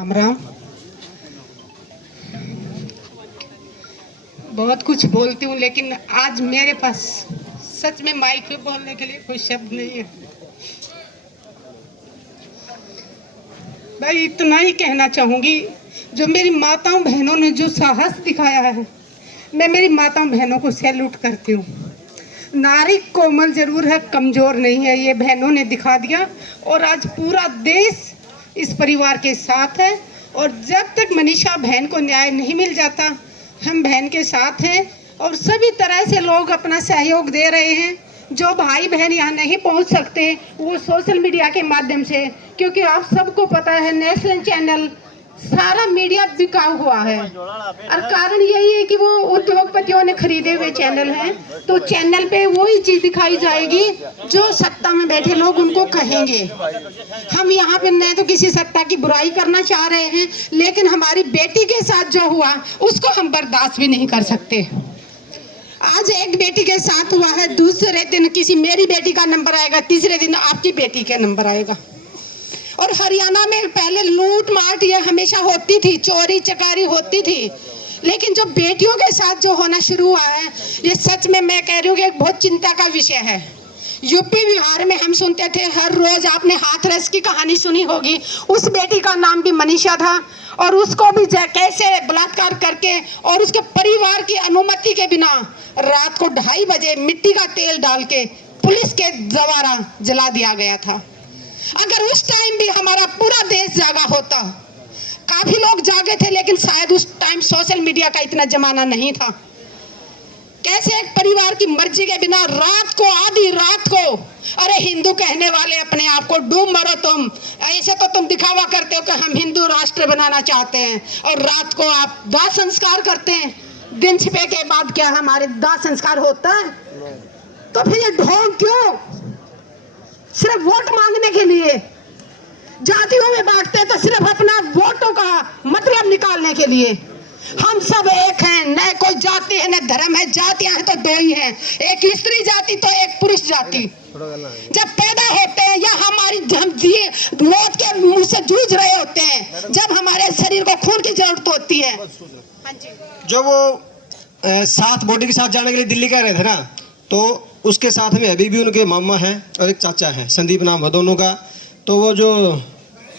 राम राम। बहुत कुछ बोलती हूँ लेकिन आज मेरे पास सच में माइक पे बोलने के लिए कोई शब्द नहीं है। मैं इतना ही कहना चाहूंगी, जो मेरी माताओं बहनों ने जो साहस दिखाया है, मैं मेरी माताओं बहनों को सैल्यूट करती हूँ। नारी कोमल जरूर है, कमजोर नहीं है, ये बहनों ने दिखा दिया। और आज पूरा देश इस परिवार के साथ है। और जब तक मनीषा बहन को न्याय नहीं मिल जाता, हम बहन के साथ हैं। और सभी तरह से लोग अपना सहयोग दे रहे हैं। जो भाई बहन यहाँ नहीं पहुँच सकते, वो सोशल मीडिया के माध्यम से, क्योंकि आप सबको पता है नेशनल चैनल सारा मीडिया बिका हुआ है। और कारण यही है कि वो उद्योगपतियों ने खरीदे हुए चैनल हैं, तो चैनल पे वही चीज दिखाई जाएगी जो सत्ता में बैठे लोग उनको कहेंगे। हम यहाँ पे न तो किसी सत्ता की बुराई करना चाह रहे हैं, लेकिन हमारी बेटी के साथ जो हुआ उसको हम बर्दाश्त भी नहीं कर सकते। आज एक बेटी के साथ हुआ है, दूसरे दिन किसी मेरी बेटी का नंबर आएगा, तीसरे दिन आपकी बेटी का नंबर आएगा। और हरियाणा में पहले लूट मार ये हमेशा होती थी, चोरी चकारी होती थी, लेकिन जो बेटियों के साथ जो होना शुरू हुआ है, ये सच में मैं कह रही हूँ कि एक बहुत चिंता का विषय है। यूपी बिहार में हम सुनते थे हर रोज, आपने हाथरस की कहानी सुनी होगी, उस बेटी का नाम भी मनीषा था। और उसको भी कैसे बलात्कार करके और उसके परिवार की अनुमति के बिना रात को 2:30 बजे मिट्टी का तेल डाल के पुलिस के द्वारा जला दिया गया था। अगर उस टाइम भी हमारा पूरा देश जागा होता, काफी लोग जागे थे, लेकिन शायद उस टाइम सोशल मीडिया का इतना जमाना नहीं था। कैसे एक परिवार की मर्जी के बिना रात को, आधी रात को, अरे हिंदू कहने वाले अपने आप को डूब मरो तुम, ऐसे तो तुम दिखावा करते हो कि हम हिंदू राष्ट्र बनाना चाहते हैं, और रात को आप दाह संस्कार करते हैं। दिन छिपे के बाद क्या हमारे दाह संस्कार होता है? तो फिर ये ढोंग क्यों? सिर्फ वोट मांगने के लिए जातियों में बांटते हैं, तो सिर्फ अपना वोटों का मतलब निकालने के लिए। हम सब एक हैं, न कोई जाति है न धर्म है, जातियां हैं तो 2 ही हैं, एक स्त्री जाति तो एक पुरुष जाति। जब पैदा होते हैं या हम मौत के मुंह से जूझ रहे होते हैं, जब हमारे शरीर को खून की जरूरत होती है। जो वो साथ बॉडी के साथ जाने के लिए दिल्ली कह रहे थे ना, तो उसके साथ में अभी भी उनके मामा हैं और एक चाचा है, संदीप नाम है दोनों का। तो वो जो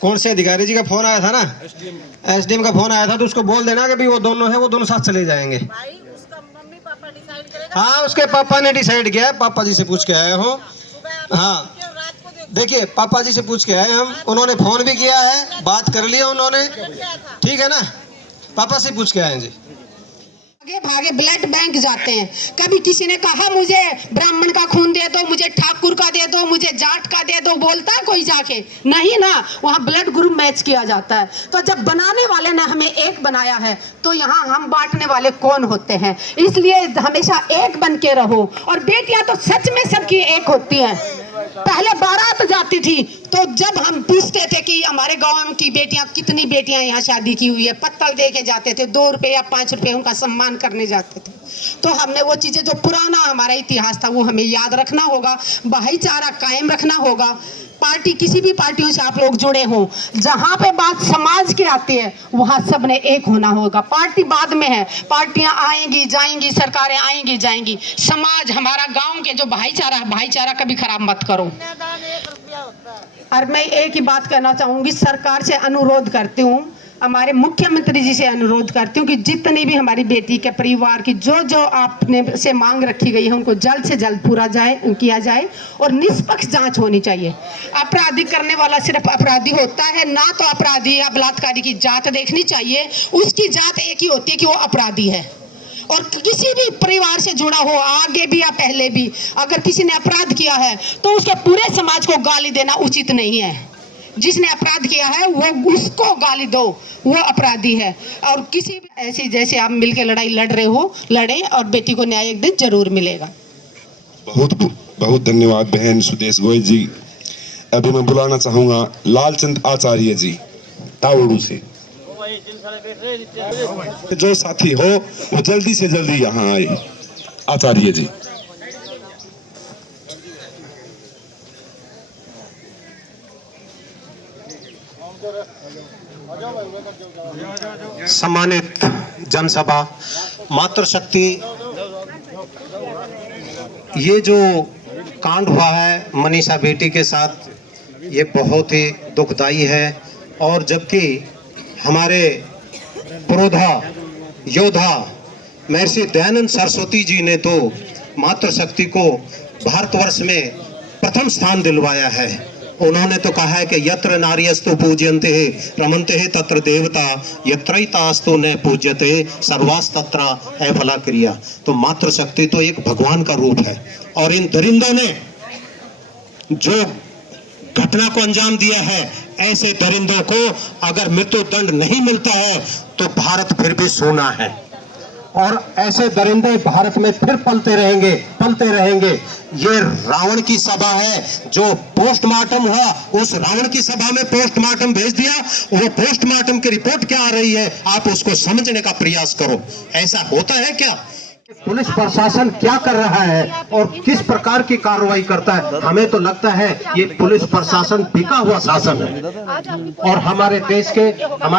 कौन से अधिकारी जी का फोन आया था ना, एसडीएम का फोन आया था, तो उसको बोल देना कि भी वो दोनों हैं, वो दोनों साथ चले जाएंगे। भाई उसका मम्मी पापा डिसाइड करेगा। हाँ, उसके पापा ने डिसाइड किया है, पापा जी से पूछ के आए हो। हाँ, देखिए पापा जी से पूछ के आए हम, उन्होंने फोन भी किया है, बात कर लिया उन्होंने, ठीक है ना, पापा से पूछ के आए जी। भागे भागे ब्लड बैंक जाते हैं। कभी किसी ने कहा मुझे ब्राह्मण का खून दे दो, मुझे ठाकुर का दे दो, मुझे जाट का दे दो, बोलता है कोई जाके? नहीं ना, वहाँ ब्लड ग्रुप मैच किया जाता है। तो जब बनाने वाले ने हमें एक बनाया है, तो यहाँ हम बांटने वाले कौन होते हैं? इसलिए हमेशा एक बन के रहो। और बेटियां तो सच में सबकी एक होती हैं। पहले बारात जाती थी, तो जब हम पूछते थे कि हमारे गांव की बेटियां, कितनी बेटियां यहाँ शादी की हुई है, पत्तल दे के जाते थे, 2 रुपए या 5 रुपए उनका सम्मान करने जाते थे। तो हमने वो चीजें, जो पुराना हमारा इतिहास था, वो हमें याद रखना होगा, भाईचारा कायम रखना होगा। पार्टी, किसी भी पार्टियों से आप लोग जुड़े हों, जहां पे बात समाज की आती है वहां सबने एक होना होगा। पार्टी बाद में है, पार्टियां आएंगी जाएंगी, सरकारें आएंगी जाएंगी, समाज हमारा गांव के जो भाईचारा है, भाईचारा कभी खराब मत करो। और मैं एक ही बात कहना चाहूंगी, सरकार से अनुरोध करती हूँ, हमारे मुख्यमंत्री जी से अनुरोध करती हूँ कि जितनी भी हमारी बेटी के परिवार की जो जो आपने से मांग रखी गई है, उनको जल्द से जल्द पूरा किया जाए और निष्पक्ष जांच होनी चाहिए। अपराधी करने वाला सिर्फ अपराधी होता है ना, तो अपराधी या बलात्कारी की जात देखनी चाहिए। उसकी जात एक ही होती है कि वो अपराधी है। और किसी भी परिवार से जुड़ा हो, आगे भी या पहले भी, अगर किसी ने अपराध किया है तो उसके पूरे समाज को गाली देना उचित नहीं है। जिसने अपराध किया है वो उसको गाली दो, वो अपराधी है। और किसी भी ऐसी, जैसे आप मिलकर लड़ाई लड़ रहे हो, लड़ें और बेटी को न्याय एक दिन जरूर मिलेगा। बहुत बहुत धन्यवाद बहन सुदेश गोयल जी। अभी मैं बुलाना चाहूंगा लालचंद आचार्य जी तावड़ू से। जो साथी हो वो जल्दी से जल्दी यहाँ आए। आचार्य जी। आ जाओ भाई। सम्मानित जनसभा, मातृशक्ति, ये जो कांड हुआ है मनीषा बेटी के साथ, ये बहुत ही दुखदाई है। और जबकि हमारे पुरोधा योद्धा महर्षि दयानंद सरस्वती जी ने तो मातृशक्ति को भारतवर्ष में प्रथम स्थान दिलवाया है। उन्होंने तो कहा है कि यत्र नार्यस्तु पूज्यन्ते रमन्ते तत्र देवता, यत्रैतास्तु न पूज्यते सर्वास्तत्र अफला क्रिया। तो मातृशक्ति तो एक भगवान का रूप है। और इन दरिंदों ने जो घटना को अंजाम दिया है, ऐसे दरिंदों को अगर मृत्यु दंड नहीं मिलता है तो भारत फिर भी सोना है। और ऐसे दरिंदे भारत में फिर पलते रहेंगे। ये रावण की सभा है, जो पोस्टमार्टम हुआ उस रावण की सभा में पोस्टमार्टम भेज दिया। वो पोस्टमार्टम की रिपोर्ट क्या आ रही है, आप उसको समझने का प्रयास करो। ऐसा होता है क्या? पुलिस प्रशासन क्या कर रहा है और किस प्रकार की कार्रवाई करता है? हमें तो लगता है ये पुलिस प्रशासन बिका हुआ शासन है। और हमारे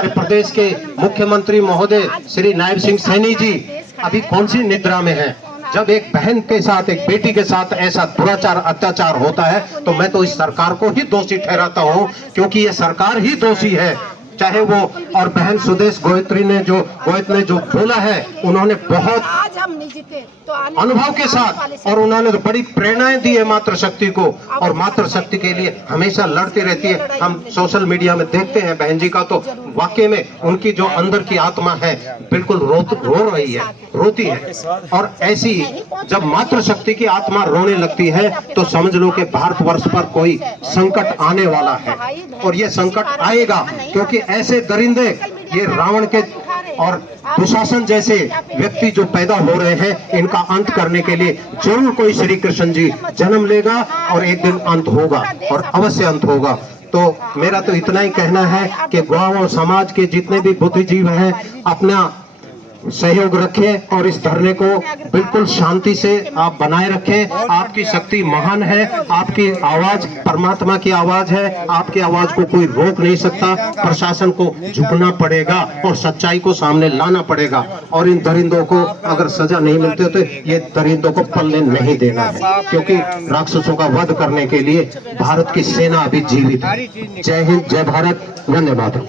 प्रदेश के मुख्यमंत्री महोदय श्री नायब सिंह सैनी जी अभी कौन सी निद्रा में हैं? जब एक बहन के साथ, एक बेटी के साथ ऐसा दुराचार, अत्याचार होता है तो मैं तो इस सरकार को ही दोषी ठहराता हूँ, क्योंकि ये सरकार ही दोषी है। चाहे वो और बहन सुदेश गोयत ने जो बोला है, उन्होंने बहुत आज हम नहीं जीते तो अनुभव के साथ, और उन्होंने तो बड़ी प्रेरणाएं दी है मातृशक्ति को, और मातृशक्ति के लिए हमेशा लड़ती रहती है। हम सोशल मीडिया में देखते हैं बहन जी का, तो वाकई में उनकी जो अंदर की आत्मा है बिल्कुल रो रही है, रोती है। और ऐसी जब मातृशक्ति की आत्मा रोने लगती है तो समझ लो कि भारतवर्ष पर कोई संकट आने वाला है। और ये संकट आएगा क्योंकि ऐसे दरिंदे, ये रावण के और दुशासन जैसे व्यक्ति जो पैदा हो रहे हैं, इनका अंत करने के लिए जरूर कोई श्री कृष्ण जी जन्म लेगा और एक दिन अंत होगा, और अवश्य अंत होगा। तो मेरा तो इतना ही कहना है कि गांव और समाज के जितने भी बुद्धिजीवी हैं अपना सहयोग रखें और इस धरने को बिल्कुल शांति से आप बनाए रखें। आपकी शक्ति महान है, आपकी आवाज परमात्मा की आवाज है, आपकी आवाज को कोई रोक नहीं सकता। प्रशासन को झुकना पड़ेगा और सच्चाई को सामने लाना पड़ेगा। और इन दरिंदों को अगर सजा नहीं मिलती तो ये दरिंदों को पलने नहीं देना है, क्योंकि राक्षसों का वध करने के लिए भारत की सेना अभी जीवित है। जय हिंद, जय भारत, धन्यवाद।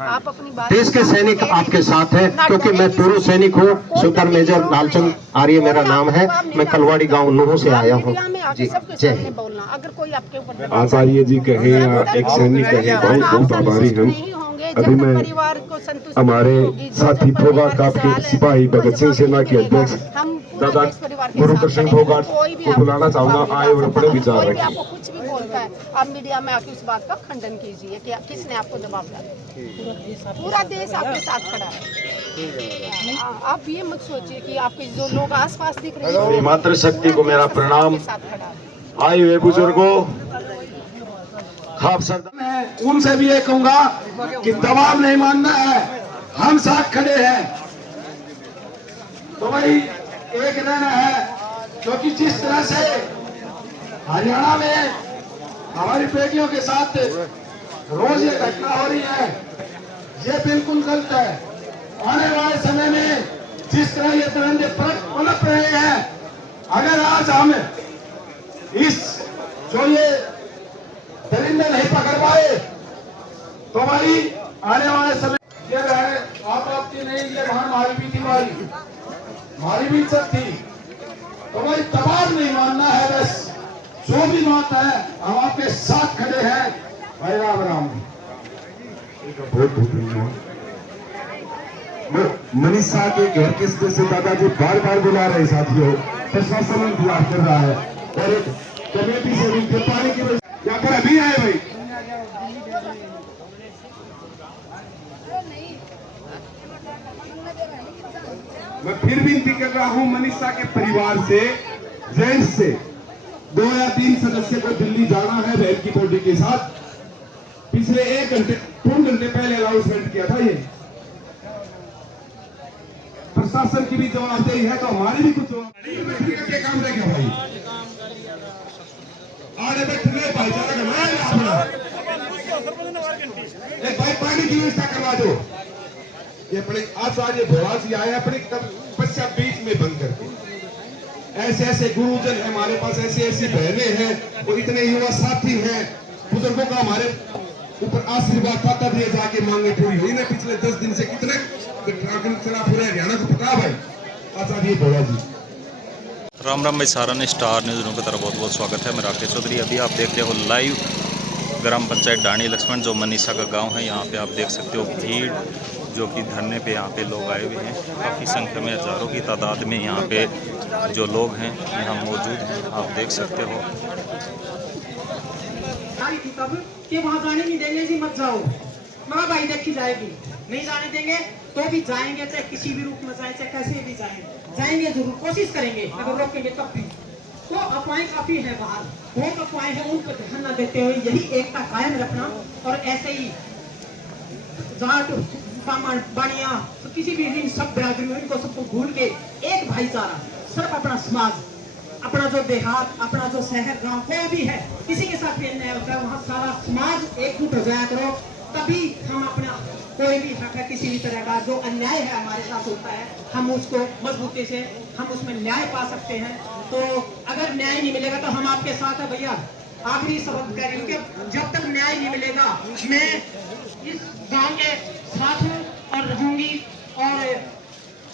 आप अपनी बात देश के सैनिक आपके साथ हैं, क्योंकि मैं पूर्व सैनिक हूँ। सुपर मेजर लालचंद आर्य मेरा नाम है। मैं कलवाड़ी गांव नूह से आया हूँ जी। जय हिंद। बोलना अगर कोई आपके ऊपर आचार्य जी कहे या एक सैनिक कहे, बहुत आभारी हम। अभी मैं हमारे साथी फोगाट आपके सिपाही भगत सिंह सेना के अध्यक्ष दादा गुरुकृष्ण फोगाट को बुलाना चाहूंगा। आए और बड़े विचार रखें। आपको कुछ भी बोलता है, आप मीडिया में आके उस बात का खंडन कीजिए कि किसने आपको जवाब दिया। पूरा देश आपके साथ खड़ा है। आप ये मत सोचिए कि आपके जो लोग आसपास दिख रहे हैं। मातृशक्ति को मेरा प्रणाम। आए हुए बुजुर्गों, खाप सरदार, मैं उनसे भी ये कहूंगा कि दबाव नहीं मानना है, हम साथ खड़े हैं। तो भाई एक रहना है, क्योंकि जिस तरह से हरियाणा में हमारी बेटियों के साथ रोज ये घटना हो रही है, ये बिल्कुल गलत है। आने वाले समय में जिस तरह ये दरिंदे पनप रहे हैं, अगर आज हम इस जो ये दरिंदे नहीं पकड़ पाए तो भाई आने वाले समय ये रहे आप आपकी नहीं, ये वहां हमारी भी थी, हमारी भी इज्जत थी। तो भाई दबाव नहीं मानना है, बस जो भी बात है हम आपके साथ खड़े हैं। भाई राम राम। बहुत बहुत धन्यवाद। मनीषा के घर के सदस्य दादाजी बार बार बुला रहे साथियों, प्रशासन इंतजार कर रहा है और एक कमेटी से भी पाने की वजह यहाँ पर अभी आए भाई। मैं फिर विनती कर रहा हूँ मनीषा के परिवार से, जेंट्स से 2 या 3 सदस्य को दिल्ली जाना है बहन की बॉडी के साथ। पिछले 1 घंटे 2 घंटे पहले अनाउंसमेंट किया था। ये प्रशासन की भी जवाबदेही है तो हमारी भी कुछ जवाबदेही काम रहेगा भाई। आड़े बैठे भाईचारा का भाई पानी की व्यवस्था करवा दो। ये अपने आचार्य भोला जी आए अपने तपस्या बीच में बंद करके। ऐसे ऐसे गुरुजन है हमारे पास, ऐसी ऐसी बहनें हैं और इतने युवा साथी हैं, बुजुर्गों का हमारे ऊपर आशीर्वाद पाता दिए जाके मांगे पूरी हुई ना। पिछले 10 दिन से कितने चला पूरे हरियाणा को पता भाई आचार्य भोला जी। राम राम भाई सारा ने स्टार न्यूज़ रूम की तरफ बहुत बहुत स्वागत है। मैं राकेश चौधरी। अभी आप देख रहे हो लाइव ग्राम पंचायत डाणी लक्ष्मण जो मनीषा का गांव है। यहाँ पे आप देख सकते हो भीड़ जो कि धरने पे यहाँ पे लोग आए हुए हैं। काफ़ी संख्या में हज़ारों की तादाद में यहाँ पे जो लोग हैं यहाँ मौजूद हैं, आप देख सकते हो। तब कि वहाँ जाने नहीं देंगे जी, मत जाओ। मगर भाई देखी जाएगी, नहीं जाने देंगे तो भी जाएंगे, चाहे किसी भी रूप में जाए, चाहे कैसे भी जाएंगे जरूर, कोशिश करेंगे। अगर रोकेंगे तब भी तो अफवाहें काफी है बाहर, बहुत अफवाहें हैं, उन पर ध्यान न देते हुए यही एकता कायम रखना। और ऐसे ही जाट बाणिया तो किसी भी इन सब बिरादरी इनको सबको भूल के एक भाईचारा, सिर्फ अपना समाज, अपना जो देहात, अपना जो शहर गांव कोई भी है, किसी के साथ भी अन्याय होता है वहाँ सारा समाज एकजुट हो जाया करो, तभी हम अपना कोई भी हक है किसी भी तरह का जो अन्याय है हमारे साथ होता है, हम उसको मजबूती से हम उसमें न्याय पा सकते हैं। तो अगर न्याय नहीं मिलेगा तो हम आपके साथ है भैया। आखिरी शब्द कह रही हूँ कि जब तक न्याय नहीं मिलेगा मैं इस गांव के साथ हूँ और रहूंगी। और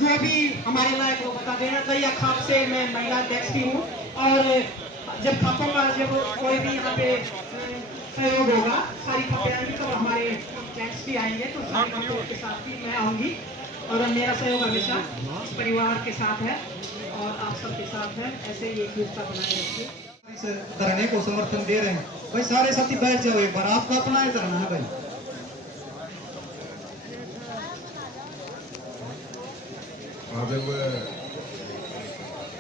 जो भी हमारे लायक लोग बता देना तो यह खाप से मैं महिला अध्यक्ष भी हूँ। और जब खापों का जब कोई भी यहाँ पे सहयोग होगा, सारी खापें आएंगी तो हमारे जेंट्स भी आएंगे, तो सारी खापों के साथ भी मैं आऊँगी। और मेरा सहयोग हमेशा इस परिवार के साथ है और आप सबके साथ है। ऐसे ही एकजुटता बनाए रखिए। इस धरने को समर्थन दे रहे हैं भाई, सारे साथी बैठ जाओ एक बार, आपका अपना ही धरना है भाई।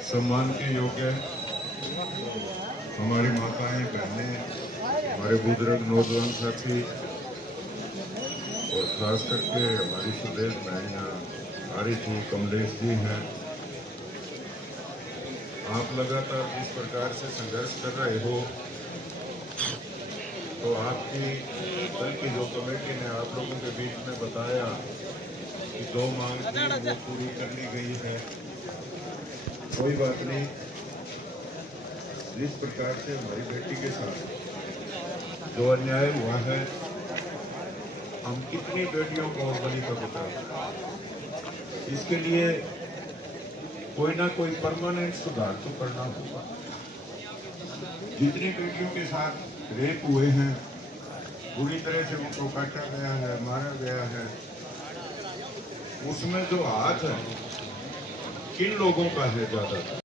सम्मान के योग्य हमारी माताएं, बहनें, हमारे बुजुर्ग नौजवान साथी और खास करके हमारी सुदेश बहनियाँ आरिफ जी, कमलेश जी हैं। आप लगातार जिस प्रकार से संघर्ष कर रहे हो तो आपकी दल की जो कमेटी ने आप लोगों के बीच में बताया कि 2 मांग थी वो पूरी कर ली गई है। कोई बात नहीं, जिस प्रकार से हमारी बेटी के साथ जो अन्याय हुआ है, हम कितनी बेटियों को बलि का बता, इसके लिए कोई ना कोई परमानेंट सुधार तो करना होगा। जितनी बेटियों के साथ रेप हुए हैं, पूरी तरह से उनको काटा गया है, मारा गया है, उसमें जो हाथ है किन लोगों का है ज्यादा?